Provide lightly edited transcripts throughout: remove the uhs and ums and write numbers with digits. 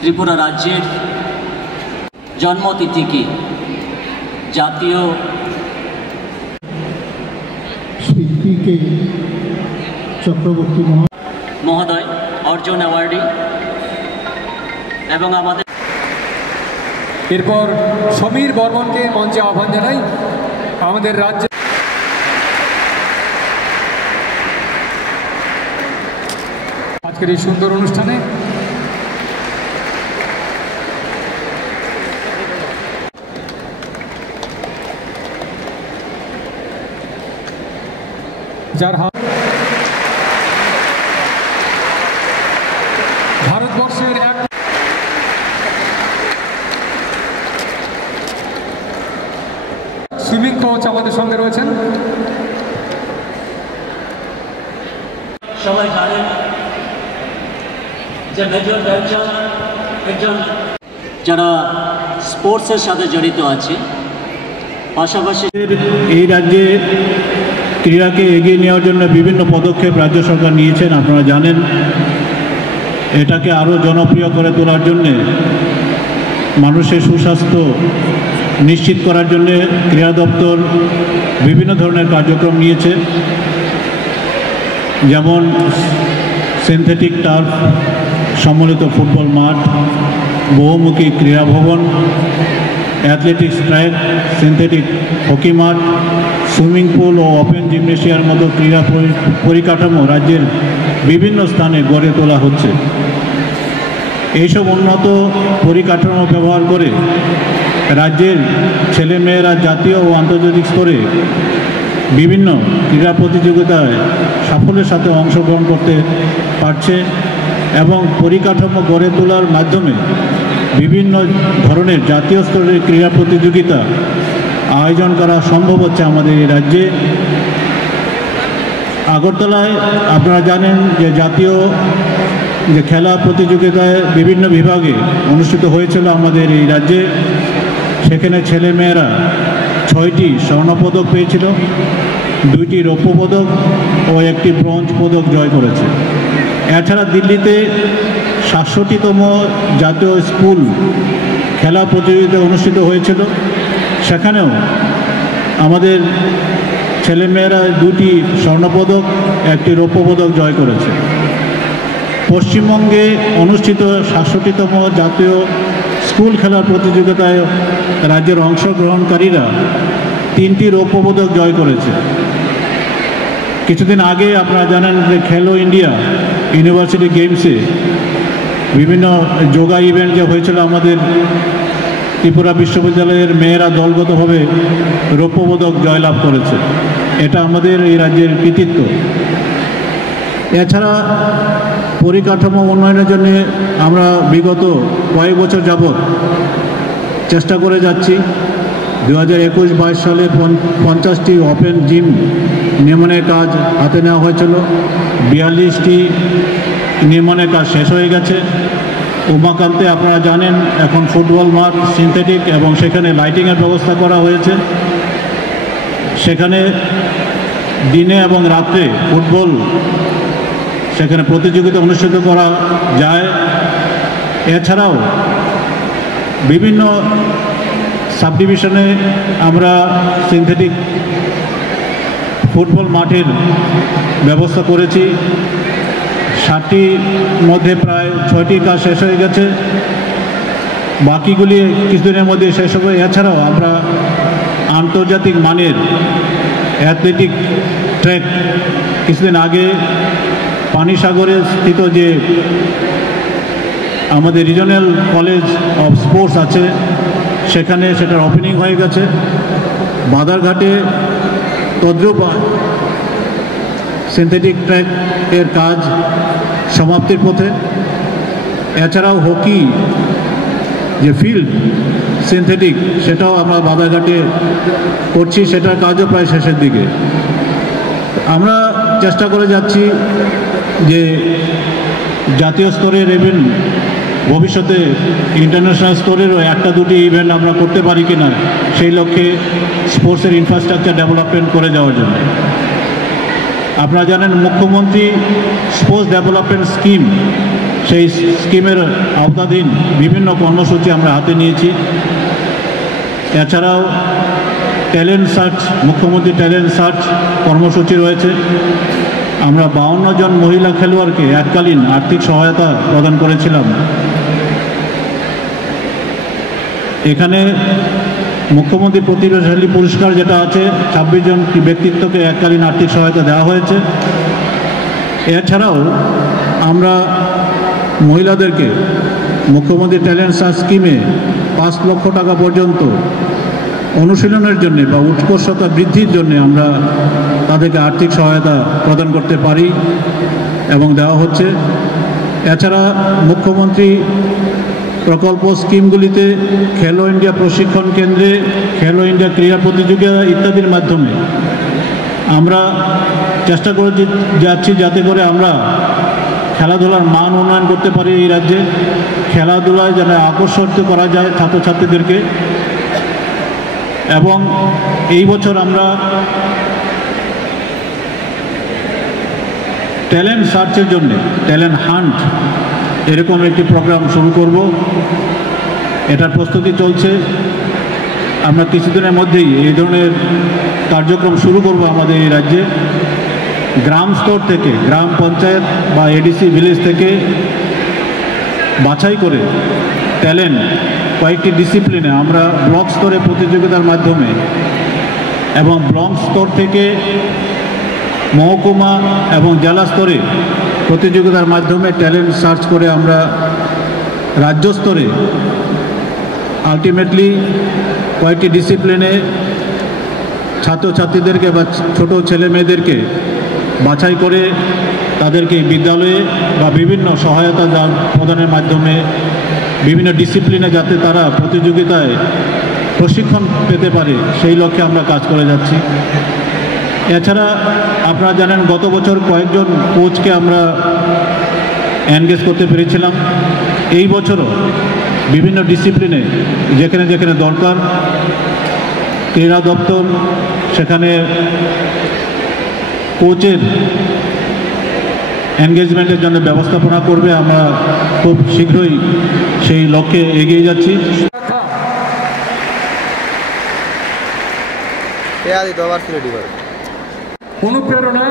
ত্রিপুরা রাজ্যের জন্মতিথিকে জাতীয় স্বীকৃতি চক্রবর্তী মহোদয় অর্জুন অ্যাওয়ার্ডি এবং আমাদের এরপর সমীর বর্মনকে মঞ্চে আহ্বান জানাই। আমাদের রাজ্যে আজকের এই সুন্দর অনুষ্ঠানে যার ভারতবর্ষের এক সুইমিং কোচ আমাদের সঙ্গে রয়েছেন। সবাই জানেন যে মেজর ধ্যানচাঁদ একজন যারা স্পোর্টসের সাথে জড়িত আছে, পাশাপাশি এই রাজ্যে ক্রীড়াকে এগিয়ে নেওয়ার জন্য বিভিন্ন পদক্ষেপ রাজ্য সরকার নিয়েছেন। আপনারা জানেন এটাকে আরও জনপ্রিয় করে তোলার জন্যে, মানুষের সুস্বাস্থ্য নিশ্চিত করার জন্যে ক্রীড়া দপ্তর বিভিন্ন ধরনের কার্যক্রম নিয়েছে, যেমন সিনথেটিক টার্ফ, সম্মিলিত ফুটবল মাঠ, বহুমুখী ক্রীড়া ভবন, অ্যাথলেটিক্স ট্র্যাক, সিনথেটিক হকি মাঠ, সুইমিং পুল ও ওপেন জিমনেশিয়ার মতো ক্রীড়া পরিকাঠামো রাজ্যের বিভিন্ন স্থানে গড়ে তোলা হচ্ছে। এইসব উন্নত পরিকাঠামো ব্যবহার করে রাজ্যের ছেলেমেয়েরা জাতীয় ও আন্তর্জাতিক স্তরে বিভিন্ন ক্রীড়া প্রতিযোগিতায় সাফল্যের সাথে অংশগ্রহণ করতে পারছে এবং পরিকাঠামো গড়ে তোলার মাধ্যমে বিভিন্ন ধরনের জাতীয় স্তরের ক্রীড়া প্রতিযোগিতা আয়োজন করা সম্ভব হচ্ছে আমাদের এই রাজ্যে। আগরতলায় আপনারা জানেন যে জাতীয় যে খেলা প্রতিযোগিতায় বিভিন্ন বিভাগে অনুষ্ঠিত হয়েছিল আমাদের এই রাজ্যে। সেখানে ছেলেমেয়েরা 6টি স্বর্ণপদক পেয়েছিল, 2টি রৌপ্য পদক ও 1টি ব্রোঞ্জ পদক জয় করেছে। এছাড়া দিল্লিতে 67তম জাতীয় স্কুল খেলা প্রতিযোগিতা অনুষ্ঠিত হয়েছিল, সেখানেও আমাদের ছেলেমেয়েরা 2টি স্বর্ণপদক 1টি রৌপ্য পদক জয় করেছে। পশ্চিমবঙ্গে অনুষ্ঠিত 67তম জাতীয় স্কুল খেলার প্রতিযোগিতায় রাজ্যের অংশগ্রহণকারীরা 3টি রৌপ্য পদক জয় করেছে। কিছুদিন আগে আপনারা জানেন যে খেলো ইন্ডিয়া ইউনিভার্সিটি গেমসে বিভিন্ন যোগা ইভেন্ট যে হয়েছিল, আমাদের ত্রিপুরা বিশ্ববিদ্যালয়ের মেয়েরা দলগতভাবে রৌপ্য পদক জয়লাভ করেছে। এটা আমাদের এই রাজ্যের কৃতিত্ব। এছাড়া পরিকাঠামো উন্নয়নের জন্য আমরা বিগত কয়েক বছর যাবৎ চেষ্টা করে যাচ্ছি। 2021-22 সালে 50টি ওপেন জিম নির্মাণের কাজ হাতে নেওয়া হয়েছিল, 42টি নির্মাণের কাজ শেষ হয়ে গেছে। উমাকান্তে আপনারা জানেন এখন ফুটবল মাঠ সিনথেটিক এবং সেখানে লাইটিংয়ের ব্যবস্থা করা হয়েছে। সেখানে দিনে এবং রাত্রে ফুটবল সেখানে প্রতিযোগিতা অনুষ্ঠিত করা যায়। এছাড়াও বিভিন্ন সাব ডিভিশনে আমরা সিনথেটিক ফুটবল মাঠের ব্যবস্থা করেছি। 7টির মধ্যে প্রায় 6টির কাজ শেষ হয়ে গেছে, বাকিগুলি কিছুদিনের মধ্যে শেষ হবে। এছাড়াও আমরা আন্তর্জাতিক মানের অ্যাথলেটিক ট্র্যাক কিছুদিন আগে পানিসাগরে স্থিত যে আমাদের রিজনাল কলেজ অফ স্পোর্টস আছে সেখানে সেটার ওপেনিং হয়ে গেছে। বাদারঘাটে তদ্রুপ সিনথেটিক ট্র্যাকের কাজ সমাপ্তির পথে। এছাড়াও হকি যে ফিল্ড সিনথেটিক সেটাও আমরা বাদারঘাটে করছি, সেটার কাজও প্রায় শেষের দিকে। আমরা চেষ্টা করে যাচ্ছি যে জাতীয় স্তরের ইভেন্ট ভবিষ্যতে ইন্টারন্যাশনাল স্তরেরও 1-2টি ইভেন্ট আমরা করতে পারি কিনা, সেই লক্ষ্যে স্পোর্টসের ইনফ্রাস্ট্রাকচার ডেভেলপমেন্ট করে যাওয়ার জন্য। আপনারা জানেন মুখ্যমন্ত্রী স্পোর্টস ডেভেলপমেন্ট স্কিম সেই স্কিমের আওতাধীন বিভিন্ন কর্মসূচি আমরা হাতে নিয়েছি। এছাড়াও ট্যালেন্ট সার্চ, মুখ্যমন্ত্রী ট্যালেন্ট সার্চ কর্মসূচি রয়েছে। আমরা 52 জন মহিলা খেলোয়াড়কে এককালীন আর্থিক সহায়তা প্রদান করেছিলাম। এখানে মুখ্যমন্ত্রী প্রতিভাশালী পুরস্কার যেটা আছে, 26 জন ব্যক্তিত্বকে এককালীন আর্থিক সহায়তা দেওয়া হয়েছে। এছাড়াও আমরা মহিলাদেরকে মুখ্যমন্ত্রী ট্যালেন্ট সার্চ স্কিমে 5 লক্ষ টাকা পর্যন্ত অনুশীলনের জন্য বা উৎকর্ষতা বৃদ্ধির জন্য আমরা তাদেরকে আর্থিক সহায়তা প্রদান করতে পারি এবং দেওয়া হচ্ছে। এছাড়া মুখ্যমন্ত্রী প্রকল্প স্কিমগুলিতে খেলো ইন্ডিয়া প্রশিক্ষণ কেন্দ্রে, খেলো ইন্ডিয়া ক্রীড়া প্রতিযোগিতা ইত্যাদির মাধ্যমে আমরা চেষ্টা করে যাচ্ছি যাতে করে আমরা খেলাধুলার মান উন্নয়ন করতে পারি এই রাজ্যে। খেলাধুলায় যেন আকর্ষিত করা যায় ছাত্রছাত্রীদেরকে। এবং এই বছর আমরা ট্যালেন্ট সার্চের জন্য ট্যালেন্ট হান্ট এরকম একটি প্রোগ্রাম শুরু করব। এটার প্রস্তুতি চলছে। আমরা কিছুদিনের মধ্যেই এই ধরনের কার্যক্রম শুরু করব আমাদের এই রাজ্যে। গ্রাম স্তর থেকে, গ্রাম পঞ্চায়েত বা এডিসি ভিলেজ থেকে বাছাই করে ট্যালেন্ট কয়েকটি ডিসিপ্লিনে আমরা ব্লক স্তরে প্রতিযোগিতার মাধ্যমে এবং ব্লক স্তর থেকে মহকুমা এবং জেলা স্তরে প্রতিযোগিতার মাধ্যমে ট্যালেন্ট সার্চ করে আমরা রাজ্য স্তরে আলটিমেটলি কয়েকটি ডিসিপ্লিনে ছাত্রছাত্রীদেরকে বা ছোট ছেলে মেয়েদেরকে বাছাই করে তাদেরকে বিদ্যালয়ে বা বিভিন্ন সহায়তা প্রদানের মাধ্যমে বিভিন্ন ডিসিপ্লিনে যাতে তারা প্রতিযোগিতায় প্রশিক্ষণ পেতে পারে সেই লক্ষ্যে আমরা কাজ করে যাচ্ছি। এছাড়া আপনারা জানেন গত বছর কয়েকজন কোচকে আমরা এনগেজ করতে পেরেছিলাম। এই বছরও বিভিন্ন ডিসিপ্লিনে যেখানে যেখানে দরকার ক্রীড়া দপ্তর সেখানে কোচের এনগেজমেন্টের জন্য ব্যবস্থাপনা করবে। আমরা খুব শীঘ্রই সেই লক্ষ্যে এগিয়ে যাচ্ছি। অনুপ্রেরণা,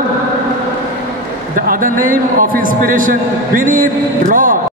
the other name of inspiration, Vineet Roy.